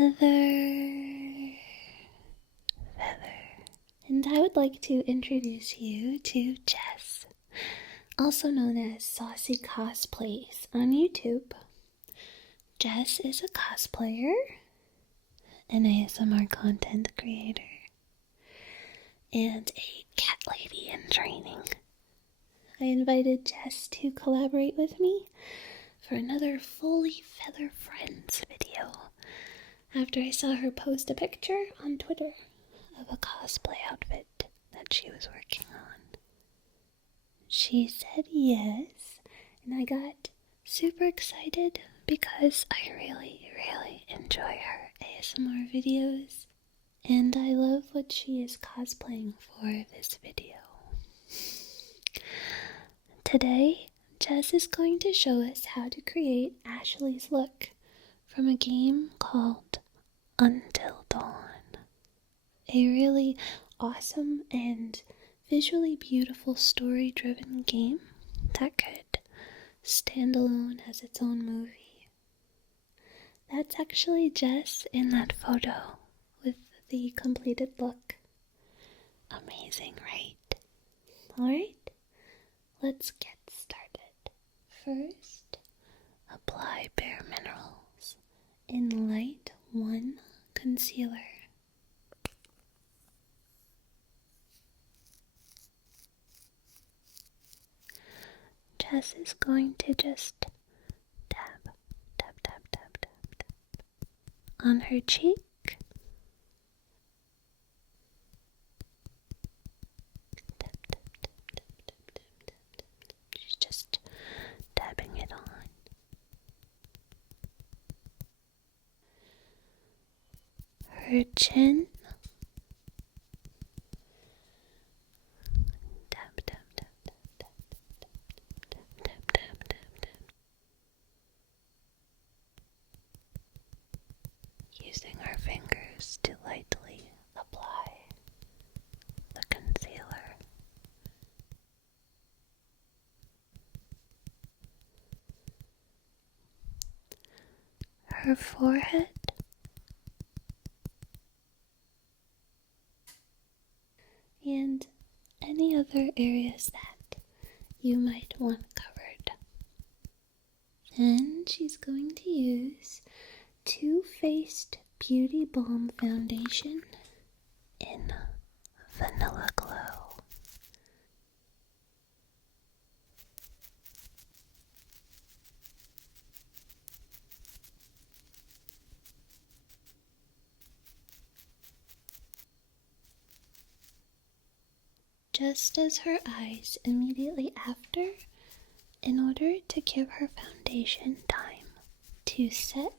Feather. And I would like to introduce you to Jess, also known as SaucyCosplays on YouTube. Jess is a cosplayer, an ASMR content creator, and a cat lady in training. I invited Jess to collaborate with me for another Foley Feather Friends video after I saw her post a picture on Twitter of a cosplay outfit that she was working on. She said yes, and I got super excited because I really enjoy her ASMR videos, and I love what she is cosplaying for this video. Today, Jess is going to show us how to create Ashley's look from a game called Until Dawn. A really awesome and visually beautiful story-driven game that could stand alone as its own movie. That's actually Jess in that photo with the completed look. Amazing, right? Alright, let's get started. First, apply Bare Minerals in Light 1 Concealer. Jess is going to just tap on her cheek. She's just tapping it on. Her chin. Using her fingers to lightly apply the concealer. Her forehead. And any other areas that you might want covered. And she's going to use Too Faced Beauty Balm Foundation in Vanilla Glow. Just as her eyes immediately after, in order to give her foundation time to set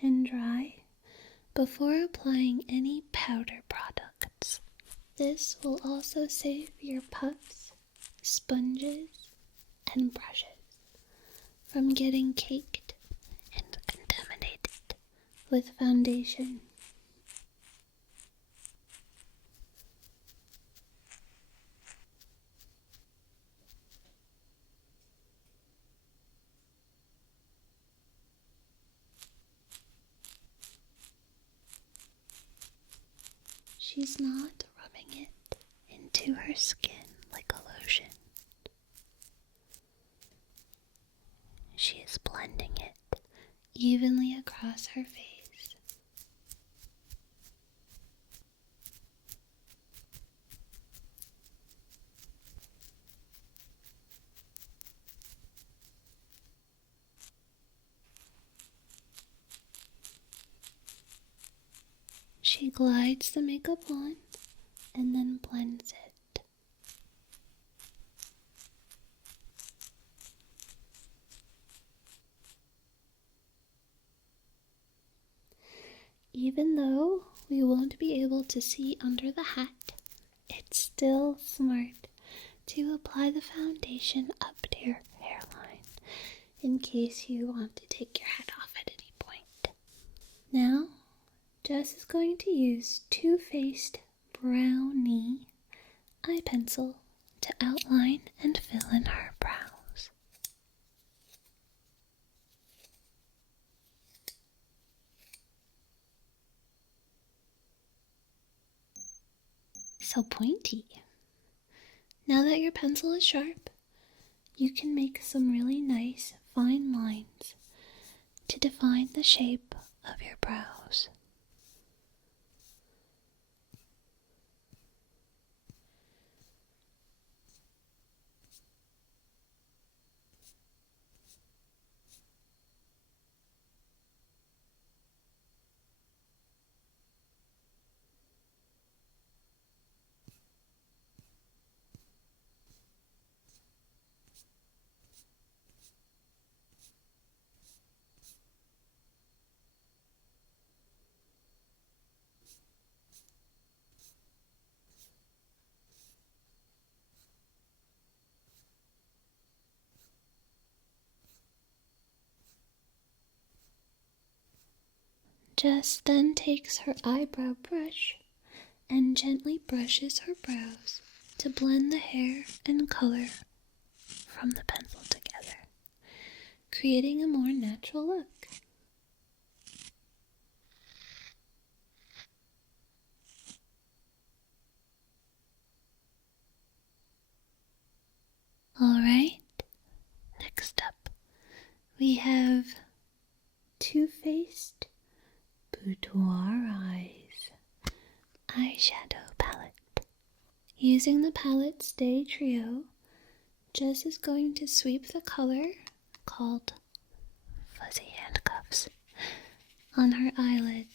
and dry before applying any powder products. This will also save your puffs, sponges, and brushes from getting caked and contaminated with foundation. She's not rubbing it into her skin like a lotion. She is blending it evenly across her face. She glides the makeup on and then blends it. Even though we won't be able to see under the hat, it's still smart to apply the foundation up to your hairline in case you want to take your hat off at any point. Now, Jess is going to use Too Faced Brownie eye pencil to outline and fill in her brows. so pointy. Now that your pencil is sharp, you can make some really nice fine lines to define the shape of your brows. Jess then takes her eyebrow brush and gently brushes her brows to blend the hair and color from the pencil together, creating a more natural look. Alright, next up we have Too Faced Boudoir Eyes eyeshadow palette. Using the palette Stay Trio, Jess is going to sweep the color, called Fuzzy Handcuffs, on her eyelids.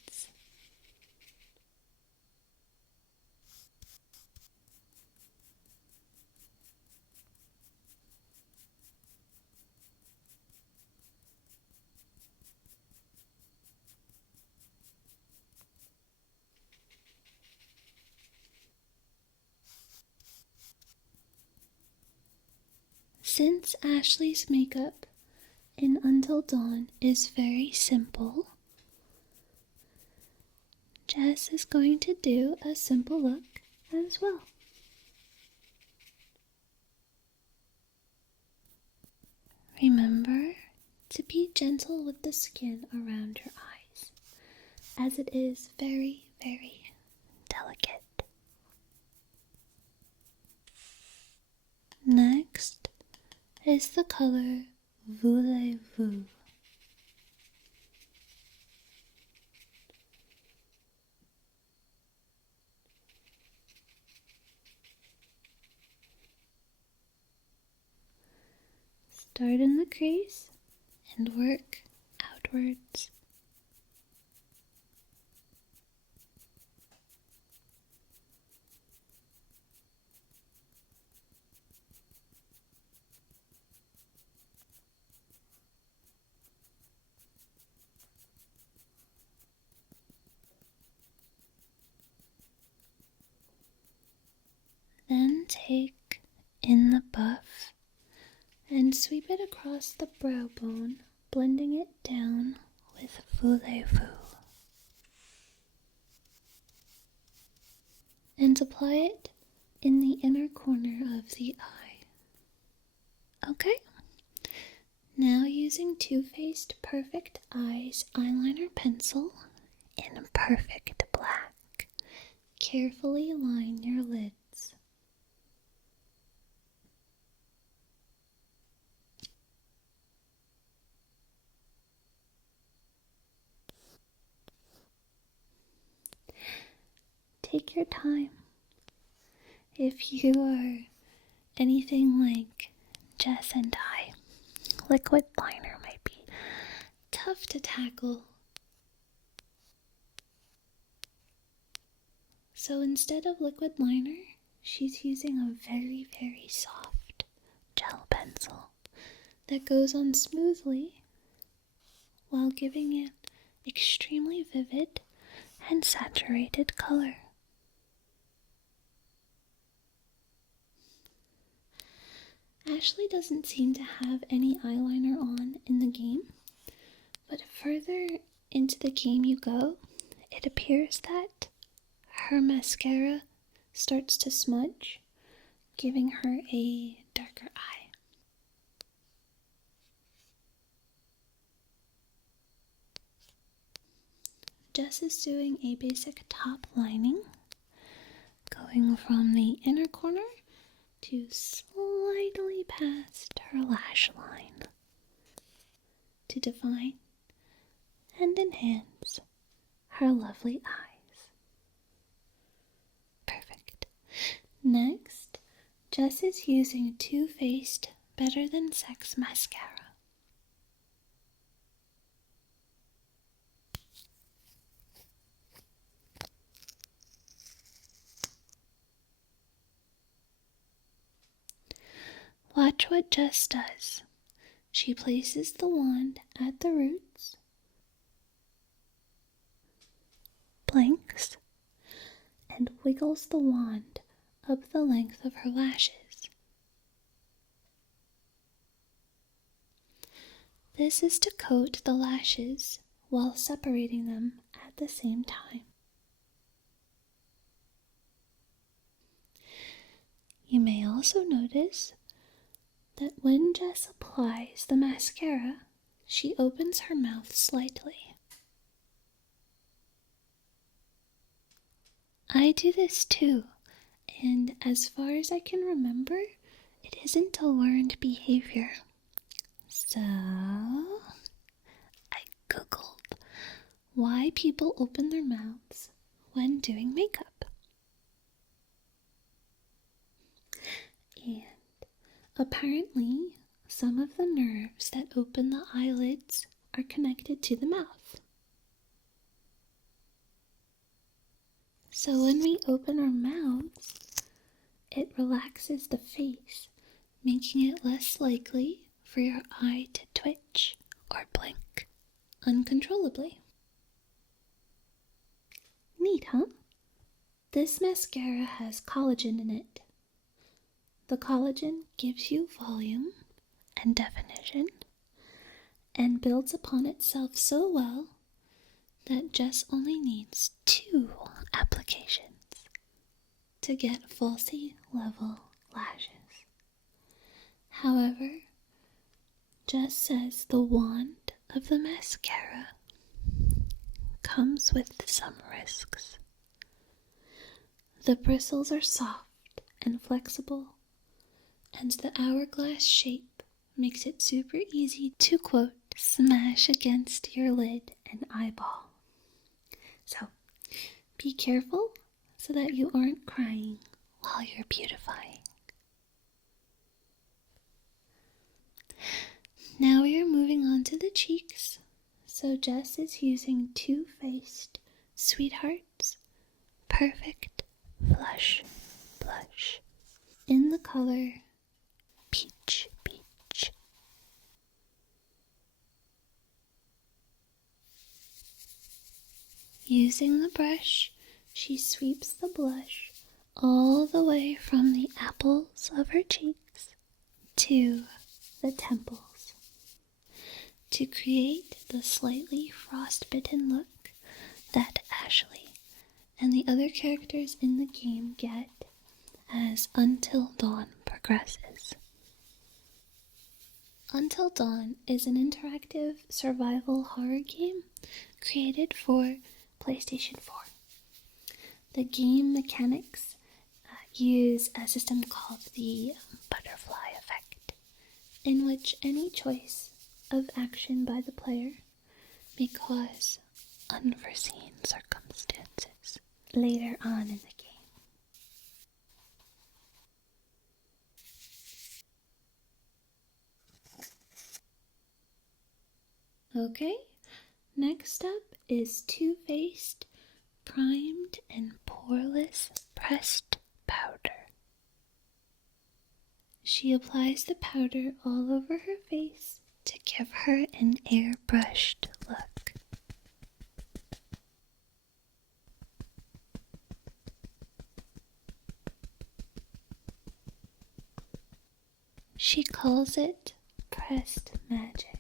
Since Ashley's makeup in Until Dawn is very simple, Jess is going to do a simple look as well. Remember to be gentle with the skin around your eyes, as it is very, very delicate. Next is the color Voulez-Vous. Start in the crease and work outwards. Then take in the buff and sweep it across the brow bone, blending it down with Voulez-Vous. And apply it in the inner corner of the eye. Okay? Now using Too Faced Perfect Eyes eyeliner pencil in perfect black, carefully line your lids. Take your time. If you are anything like Jess and I, liquid liner might be tough to tackle. So instead of liquid liner, she's using a very, very soft gel pencil that goes on smoothly while giving it extremely vivid and saturated color. Ashley doesn't seem to have any eyeliner on in the game, but further into the game you go, it appears that her mascara starts to smudge, giving her a darker eye. Jess is doing a basic top lining, going going from the inner corner to slightly past her lash line to define and enhance her lovely eyes. Perfect. Next, Jess is using Too Faced Better Than Sex mascara. Watch what Jess does. She places the wand at the roots, blinks, and wiggles the wand up the length of her lashes. This is to coat the lashes while separating them at the same time. You may also notice that when Jess applies the mascara, she opens her mouth slightly. I do this too, and as far as I can remember, it isn't a learned behavior. So, I googled why people open their mouths when doing makeup. And apparently, some of the nerves that open the eyelids are connected to the mouth. So when we open our mouths, it relaxes the face, making it less likely for your eye to twitch or blink uncontrollably. Neat, huh? This mascara has collagen in it. The collagen gives you volume and definition and builds upon itself so well that Jess only needs 2 applications to get Foley level lashes. However, Jess says the wand of the mascara comes with some risks. The bristles are soft and flexible, and the hourglass shape makes it super easy to, quote, smash against your lid and eyeball. So, be careful so that you aren't crying while you're beautifying. Now we are moving on to the cheeks. So Jess is using Too Faced Sweethearts Perfect Flush Blush in the color Peach Peach. Using the brush, she sweeps the blush all the way from the apples of her cheeks to the temples to create the slightly frostbitten look that Ashley and the other characters in the game get as Until Dawn progresses. Until Dawn is an interactive survival horror game created for PlayStation 4. The game mechanics use a system called the butterfly effect, in which any choice of action by the player may cause unforeseen circumstances later on in the game. Okay, next up is Too Faced Primed and Poreless Pressed Powder. She applies the powder all over her face to give her an airbrushed look. She calls it pressed magic.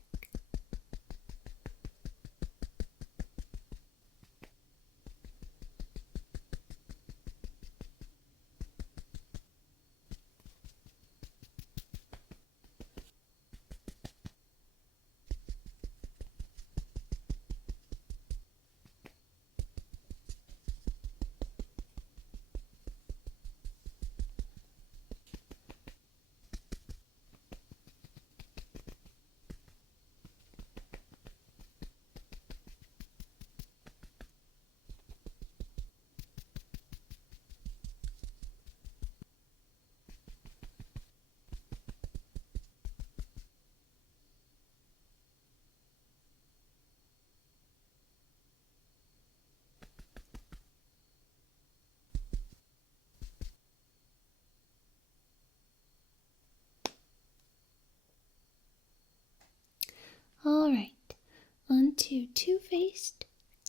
to Too Faced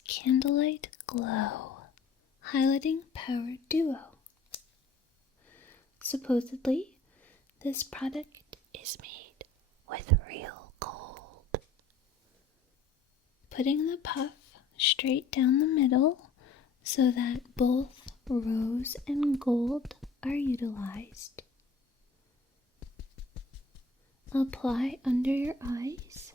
Candlelight Glow Highlighting Power Duo. Supposedly, this product is made with real gold. Putting the puff straight down the middle so that both rose and gold are utilized. Apply under your eyes.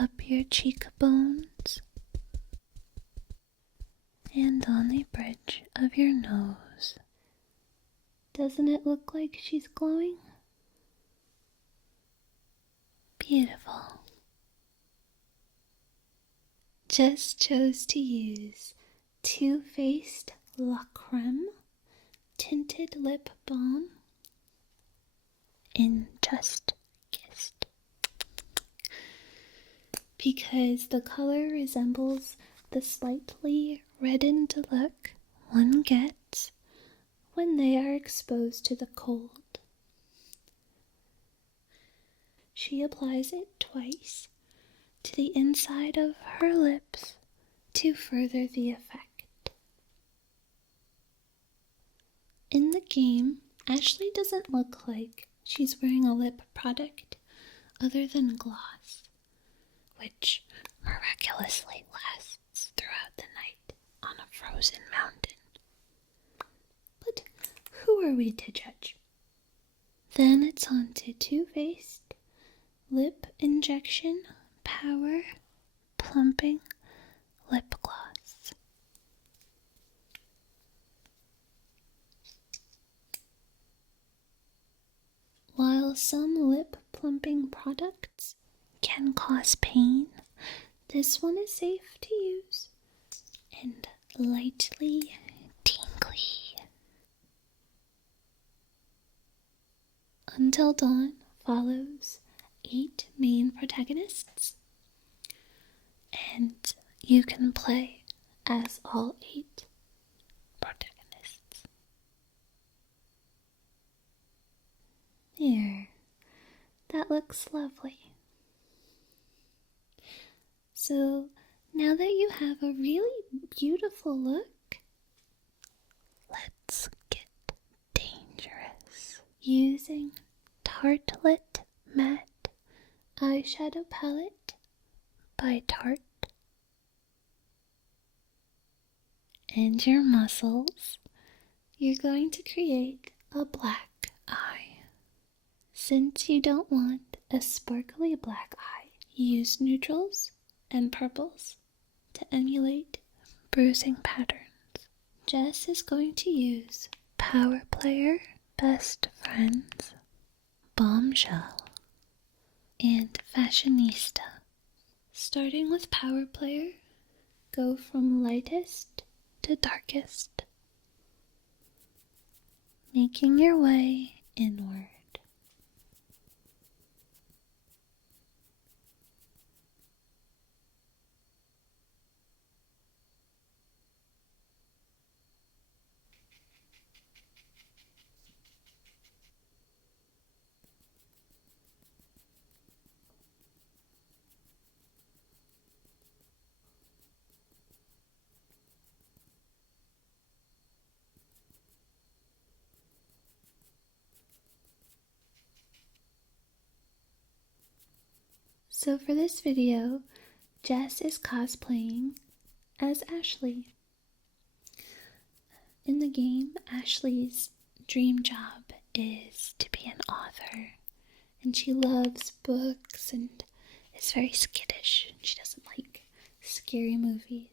Up your cheekbones. And on the bridge of your nose. Doesn't it look like she's glowing? Beautiful. Jess chose to use Too Faced La Creme Tinted Lip Balm in Just Kissed because the color resembles the slightly reddened look one gets when they are exposed to the cold. She applies it twice to the inside of her lips to further the effect. In the game, Ashley doesn't look like she's wearing a lip product other than gloss, which miraculously lasts throughout the night on a frozen mountain. But who are we to judge? Then it's on to Too Faced Lip Injection Power Plumping Lip Gloss. While some lip plumping products can cause pain, this one is safe to use and lightly tingly. Until Dawn follows 8 main protagonists, and you can play as all 8 protagonists. There, that looks lovely. So now that you have a really beautiful look, let's get dangerous. Using Tartelette Matte Eyeshadow Palette by Tarte and your muscles, you're going to create a black eye. Since you don't want a sparkly black eye, use neutrals and purples to emulate bruising patterns. Jess is going to use Power Player Best Friends, Bombshell, and Fashionista. Starting with Power Player, go from lightest to darkest, making your way inward. So for this video, Jess is cosplaying as Ashley. In the game, Ashley's dream job is to be an author, and she loves books and is very skittish. She doesn't like scary movies.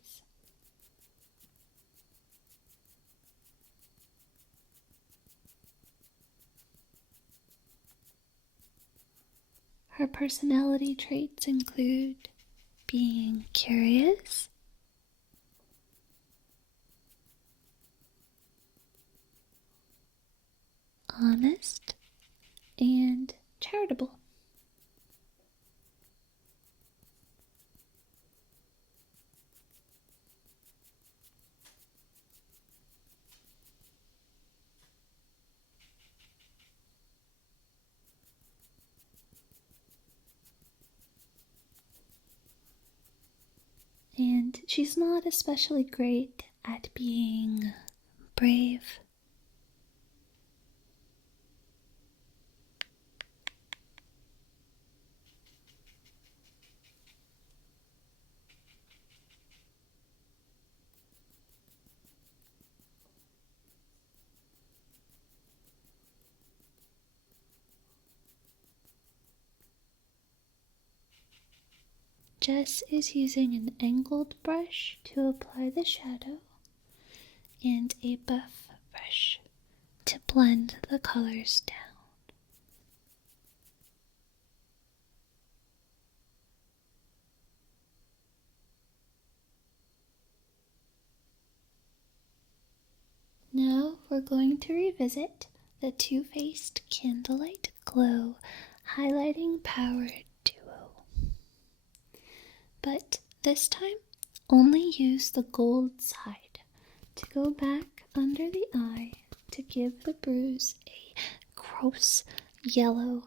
Her personality traits include being curious, honest, and charitable. and she's not especially great at being brave. Jess is using an angled brush to apply the shadow and a buff brush to blend the colors down. Now we're going to revisit the Too Faced Candlelight Glow Highlighting Power Duo. But this time, only use the gold side to go back under the eye to give the bruise a gross yellow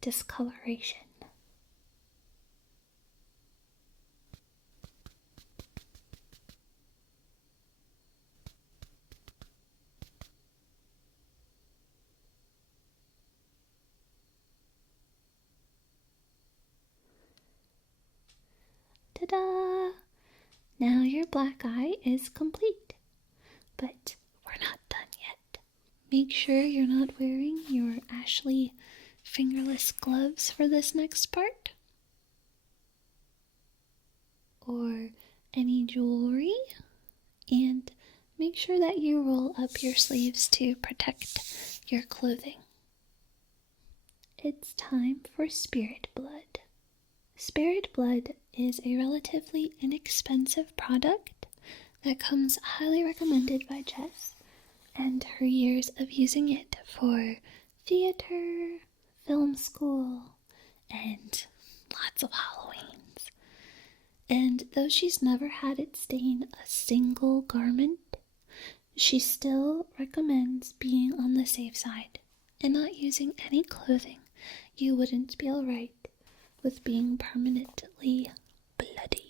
discoloration. Ta-da! Now your black eye is complete. But we're not done yet. Make sure you're not wearing your Ashley fingerless gloves for this next part. Or any jewelry. And make sure that you roll up your sleeves to protect your clothing. It's time for Spirit Blood. Spirit Blood is a relatively inexpensive product that comes highly recommended by Jess and her years of using it for theater, film school, and lots of Halloweens. And though she's never had it stain a single garment, she still recommends being on the safe side and not using any clothing you wouldn't be alright with being permanently bloodied.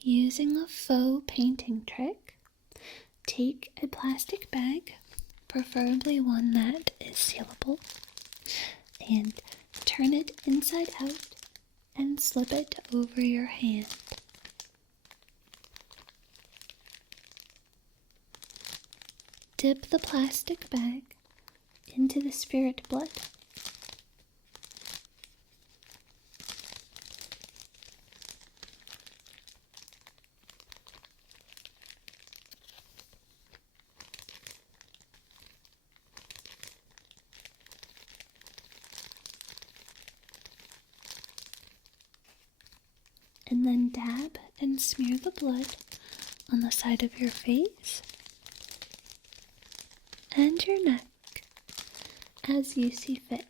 Using a faux painting trick, take a plastic bag, preferably one that is sealable, and turn it inside out and slip it over your hand. Dip the plastic bag into the spirit blood. And then dab and smear the blood on the side of your face and your neck as you see fit.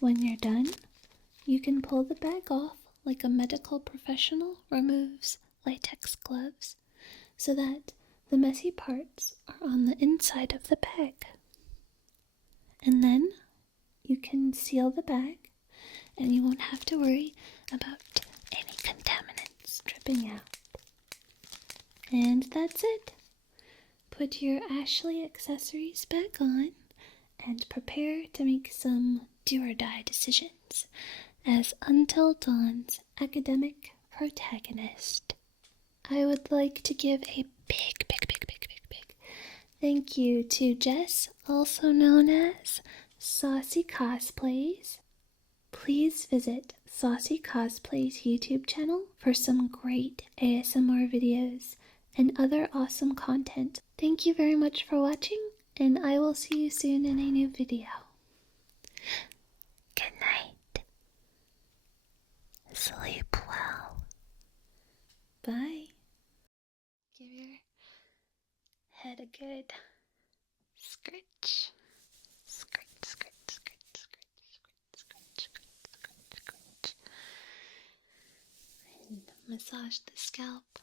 When you're done, you can pull the bag off like a medical professional removes latex gloves so that the messy parts are on the inside of the bag. And then you can seal the bag and you won't have to worry about any contaminants dripping out. And that's it. put your Ashley accessories back on and prepare to make some do-or-die decisions as Until Dawn's academic protagonist. I would like to give a big thank you to Jess, also known as SaucyCosplays. Please visit SaucyCosplays YouTube channel for some great ASMR videos and other awesome content. Thank you very much for watching, and I will see you soon in a new video. Good night. Sleep well. Bye. Give your head a good scratch. Scratch, scratch, scratch, scratch, scratch, scratch, scratch. And massage the scalp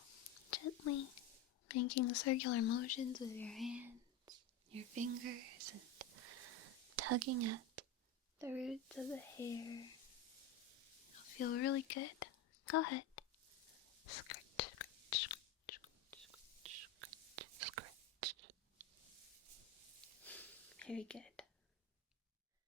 gently, making circular motions with your hands, your fingers, and tugging at the roots of the hair. It'll feel really good. Go ahead. Scratch, scratch, scratch, scratch, scratch, scratch. Very good.